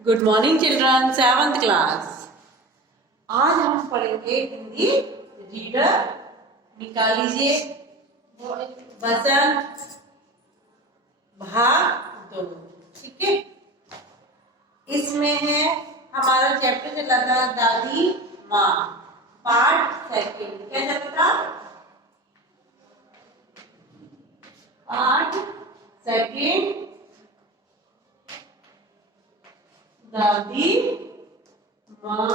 Good morning children, 7th class. आज हम पढ़ेंगे हिंदी रीडर। निकाल लीजिए वचन भाग 2। ठीक है, इसमें है हमारा चैप्टर चला था दादी माँ, पार्ट 2। क्या चला था? पार्ट 2, दादी माँ।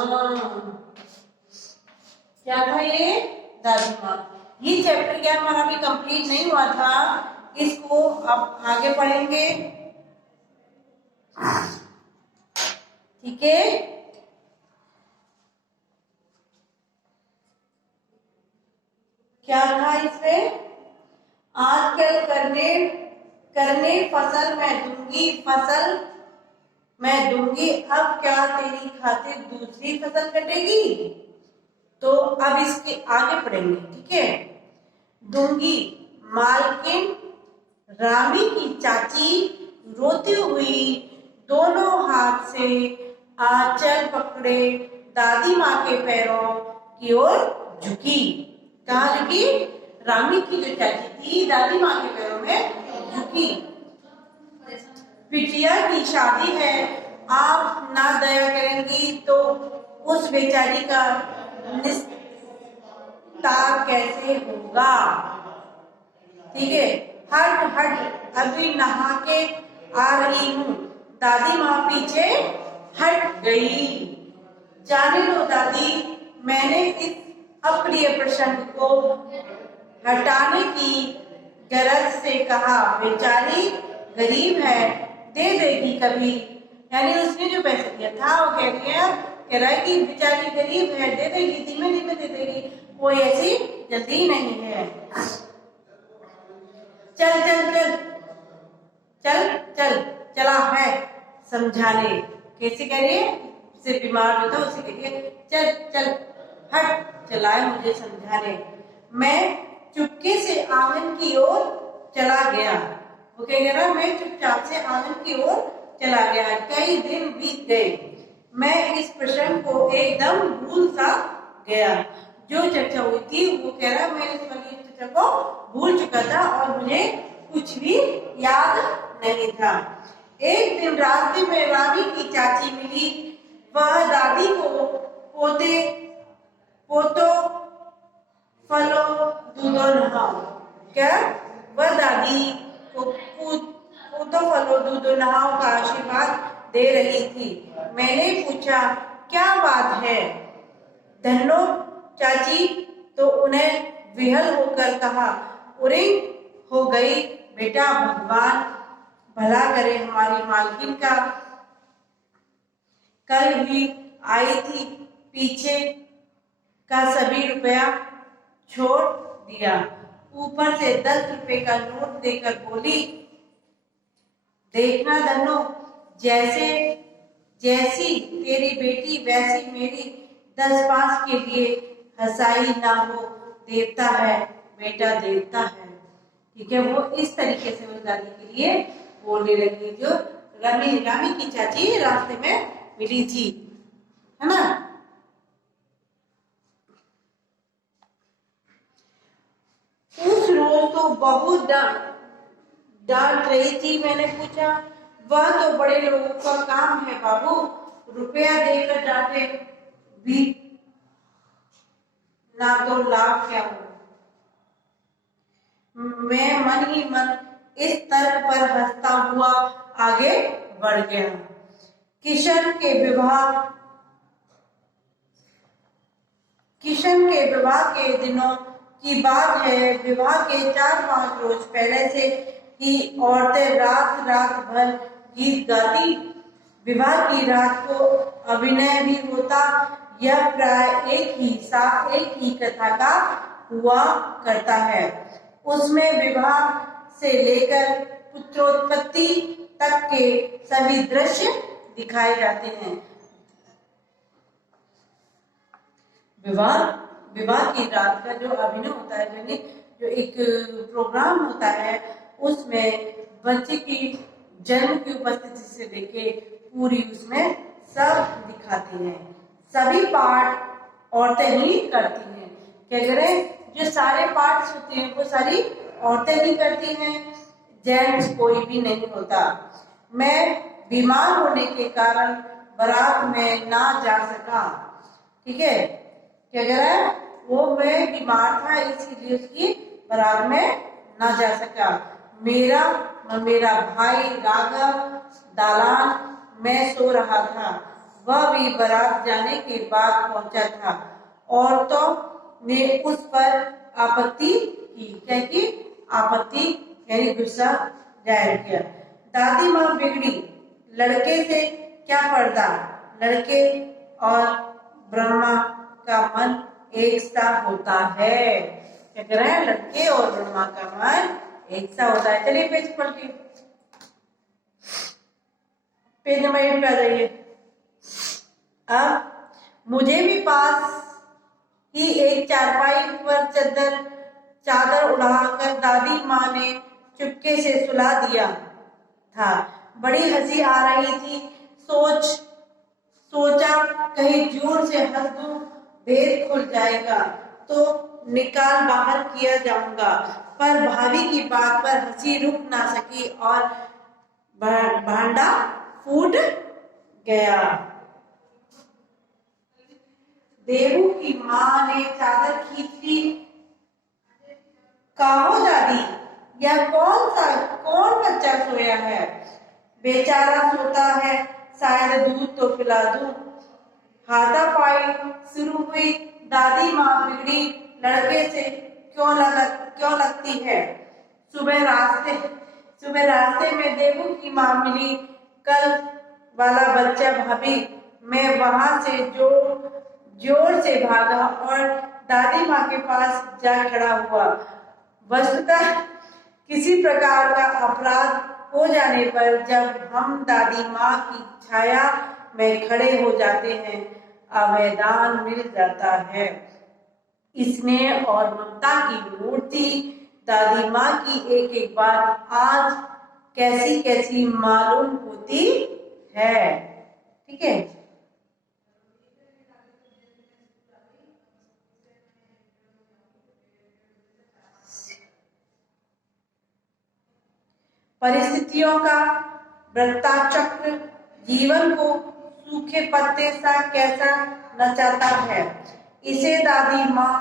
क्या था ये? दादी माँ। ये चैप्टर क्या हमारा अभी कंप्लीट नहीं हुआ था, इसको अब आगे पढ़ेंगे। ठीक है, क्या था इसमें? आजकल करने करने फसल मैं दूंगी, अब क्या तेरी खातिर दूसरी फसल कटेगी? तो अब इसके आगे पढ़ेंगे। ठीक है, दूंगी। मालकिन रामी की चाची रोती हुई दोनों हाथ से आंचल पकड़े दादी माँ के पैरों की ओर झुकी। कहाँ झुकी? रामी की जो चाची थी दादी माँ के पैरों में झुकी। बिटिया की शादी है, आप ना दया करेंगी तो उस बेचारी का निस्तार कैसे होगा? ठीक है, हट हट, अभी नहा के आ रही हूँ। दादी माँ पीछे हट गई। जाने दो दादी, मैंने इस अप्रिय प्रसंग को हटाने की गरज से कहा। बेचारी गरीब है, दे देगी कभी। यानी उसने जो पैसे दिया था वो कह रहा है कि बेचारी गरीब है, दे देगी, धीमे धीमे दे देगी, कोई ऐसी जल्दी नहीं है। चल चल चल चल चल चला है समझाने। कैसे कह रही है? से बीमार जो था उसे कह रही है चल चल हट, चलाए मुझे समझाने। मैं चुपके से आंगन की ओर चला गया। वो क्या कह रहा? मैं चुपचाप से आंगन की ओर चला गया। कई दिन बीत गए, मैं इस प्रश्न को एकदम भूल सा गया। जो चर्चा हुई थी वो कह रहा मैं इस वाली चर्चा को भूल चुका था और मुझे कुछ भी याद नहीं था। एक दिन रास्ते में रानी की चाची मिली। वह दादी को पोतो फलो दूधो नहाओ। क्या? वह दादी को पोतो फलो दूधो नहाओ का आशीर्वाद दे रही थी। मैंने पूछा क्या बात है धनो चाची? तो उन्हें विहल होकर कहा, उरे हो गई बेटा, भगवान भला करे हमारी मालकिन का। कल भी आई थी, पीछे का सभी रुपया छोड़ दिया, ऊपर से 10 रुपए का नोट देकर बोली, देखना धनो, जैसी तेरी बेटी वैसी मेरी 10 पास के लिए हंसाई ना हो। देवता है बेटा, देवता है। ठीक है, वो इस तरीके से उस दादी के लिए बोलने लगी जो रामी की चाची रास्ते में मिली थी, है ना। उस रोज तो बहुत डांट रही थी। मैंने पूछा, वह तो बड़े लोगों का काम है बाबू, रुपया देकर डांटे भी ना तो लाभ क्या हो। मैं मन ही मन इस तर्क पर हंसता हुआ आगे बढ़ गया। किशन के विवाह के दिनों की बात है। विवाह के 4-5 रोज पहले से ही औरतें रात रात भर गीत गाती। विवाह की रात को अभिनय भी होता। यह प्राय एक ही कथा का हुआ करता है। उसमें विवाह से लेकर पुत्रोत्पत्ति तक के सभी दृश्य दिखाए जाते हैं। विवाह की रात का जो अभिनय होता है, यानी जो एक प्रोग्राम होता है, उसमें बच्चे की जन्म की उपस्थिति से लेके पूरी उसमें सब दिखाती हैं। सभी पार्ट औरतें ही करती हैं। क्या करें, जो सारे पार्ट्स होते हैं वो सारी औरतें ही करती हैं, जेंट्स कोई भी नहीं होता। मैं बीमार होने के कारण बारात में ना जा सका। ठीक है, क्या कह रहा है, वो मैं बीमार था इसीलिए उसकी बारात में ना जा सका। मेरा भाई राघव दालान में सो रहा था, वह भी बारात जाने के बाद पहुंचा था। औरतों ने उस पर आपत्ति की। क्या की? आपत्ति यानी गुस्सा जाहिर किया। दादी माँ बिगड़ी, लड़के से क्या पर्दा, लड़के और ब्रह्मा का मन एक सा होता है। क्या कह रहा है, लड़के और ब्रह्मा का मन एक सा होता है। चलिए पेज पढ़ के, पेज नंबर 8 पे आ जाइए। अब मुझे भी पास ही एक चारपाई पर चादर उड़ाकर दादी माँ ने चुपके से सुला दिया था। बड़ी हंसी आ रही थी। सोचा कहीं जोर से हंस दूं, भेद खुल जाएगा तो निकाल बाहर किया जाऊंगा, पर भाभी की बात पर हंसी रुक ना सकी और भांडा फूट गया। देवू की माँ ने चादर खींच ली। कहो दादी, यह कौन बच्चा सोया है? बेचारा सोता है, शायद दूध तो पिला दूं। हाथापाई शुरू हुई। दादी माँ बिगड़ी, लड़के से क्यों लगती है? सुबह रास्ते में देवू की माँ मिली। कल वाला बच्चा भाभी, मैं वहां से जोर से भागा और दादी माँ के पास जा खड़ा हुआ। वस्तुतः किसी प्रकार का अपराध हो जाने पर जब हम दादी माँ की छाया में खड़े हो जाते हैं, आवेदन मिल जाता है। स्नेह और ममता की मूर्ति दादी माँ की एक एक बात आज कैसी कैसी मालूम होती है। ठीक है, परिस्थितियों का बढ़ता चक्र जीवन को सूखे पत्ते सा कैसा नचाता है, इसे दादी माँ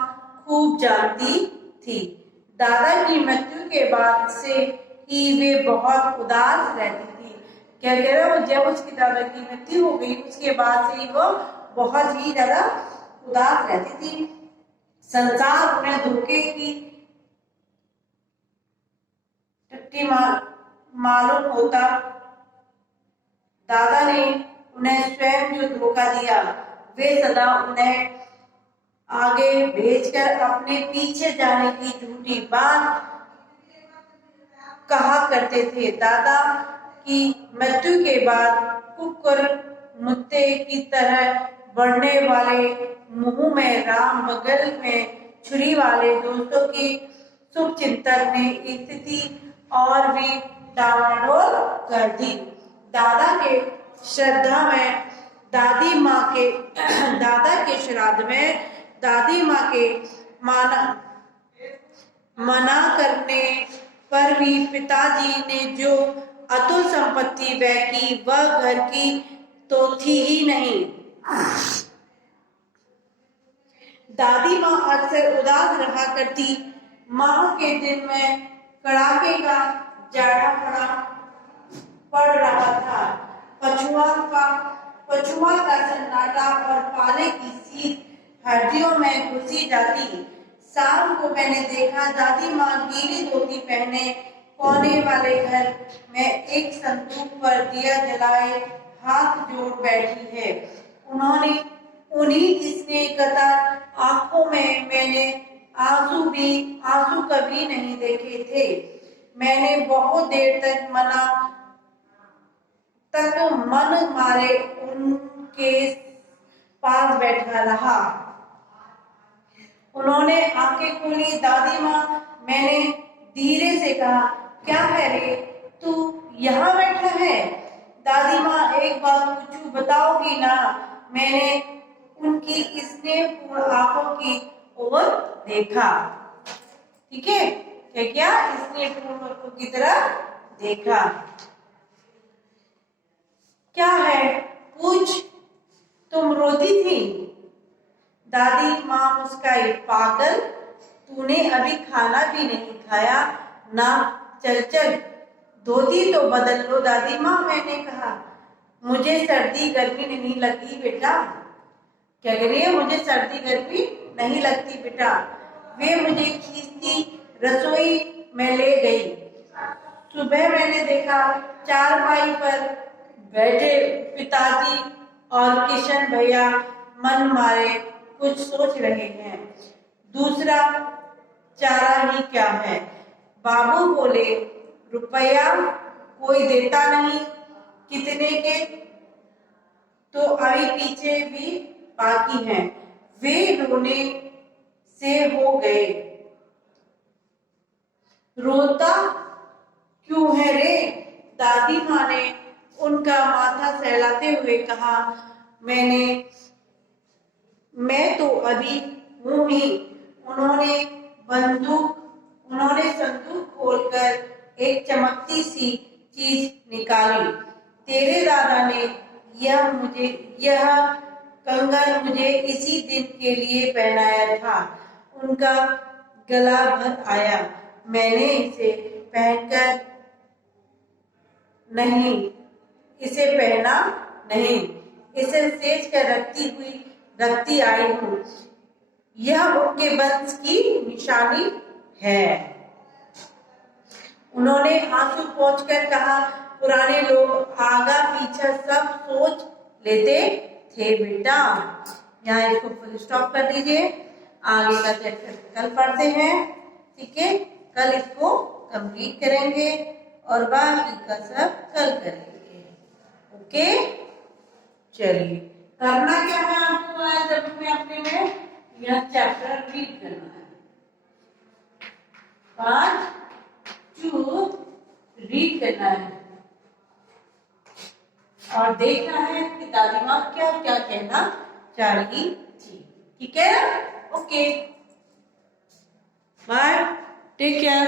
खूब जानती थी। दादा की मृत्यु के बाद से ही वे बहुत उदास रहती थी। क्या कह रहे हो, जब उसकी दादा की मृत्यु हो गई उसके बाद से ही वो बहुत ही ज्यादा उदास रहती थी। संसार उन्हें धोखे की टट्टी मालूम होता। दादा ने उन्हें स्वयं जो धोखा दिया, वे सदा उन्हें आगे भेजकर अपने पीछे जाने की झूठी बात कहा करते थे। दादा की मृत्यु के बाद कुकुर मुत्ते की तरह बढ़ने वाले मुंह में राम, बगल में छुरी वाले दोस्तों की शुभ चिंतन ने स्थिति और भी डामाडोल कर दी। दादा के श्राद्ध में दादा के श्राद्ध में दादी माँ के मना करने पर भी पिताजी ने जो अतुल संपत्ति व्यय की वह घर की तो थी ही नहीं। दादी माँ अक्सर उदास रहा करती। माह के दिन में कड़ाके का जाड़ा पड़ रहा था। पछुआ का सन्नाटा और पाले की शीत हड्डियों में घुसी जाती। शाम को मैंने देखा दादी माँ गीली धोती पहने कोने वाले घर में एक संदूक पर दिया जलाए हाथ जोड़ बैठी है। उन्हीं स्नेहकता आंखों में मैंने आंसू कभी नहीं देखे थे। मैंने बहुत देर तक मन मारे उनके पास बैठा रहा। उन्होंने आंखें खोली। दादी माँ, मैंने धीरे से कहा, क्या है रे, तू यहाँ बैठा है? दादी माँ एक बात पूछूं, बताओगी ना? मैंने उनकी स्नेहपूर्ण आंखों की ओर देखा। ठीक है, क्या क्या? स्नेहपूर्ण आंखों की तरफ देखा। क्या है? पूछ, तुम रोती थी? दादी माँ मुस्काई, पागल, तूने अभी खाना भी नहीं खाया ना? चल चल, धोती तो बदल लो। दादी माँ, मैंने कहा मुझे सर्दी गर्मी नहीं लगती बेटा। क्या कह रही है? मुझे सर्दी गर्मी नहीं लगती बेटा। वे मुझे खींचती रसोई में ले गई। सुबह मैंने देखा चारपाई पर बैठे पिताजी और किशन भैया मन मारे कुछ सोच रहे हैं। दूसरा चारा ही क्या है? बाबू बोले, रुपया कोई देता नहीं। कितने के? तो अभी पीछे भी बाकी हैं। वे रोने से हो गए। रोता क्यों है रे? दादी माँ ने उनका माथा सहलाते हुए कहा, मैं तो अभी हूँ ही। उन्होंने संदूक खोलकर एक चमकती सी चीज निकाली। तेरे दादा ने यह कंगन मुझे इसी दिन के लिए पहनाया था। उनका गला भर आया। मैंने इसे पहना नहीं, इसे सेज कर रखती आई हूँ। यह उनके वंश की निशानी है। उन्होंने आंसू पोंछकर कहा, पुराने लोग आगा पीछा सब सोच लेते थे बेटा। यहाँ इसको फुल स्टॉप कर दीजिए। आगे का चैप्टर कल पढ़ते हैं। ठीक है, कल इसको कंप्लीट करेंगे और बाकी का सब कल करेंगे। ओके, चलिए। करना क्या है आपको आज अपने में? यह चैप्टर रीड करना है। 5 रीड करना है और देखना है कि दादी माँ क्या क्या कहना चाह रही थी। ठीक है? Okay, bye, take care.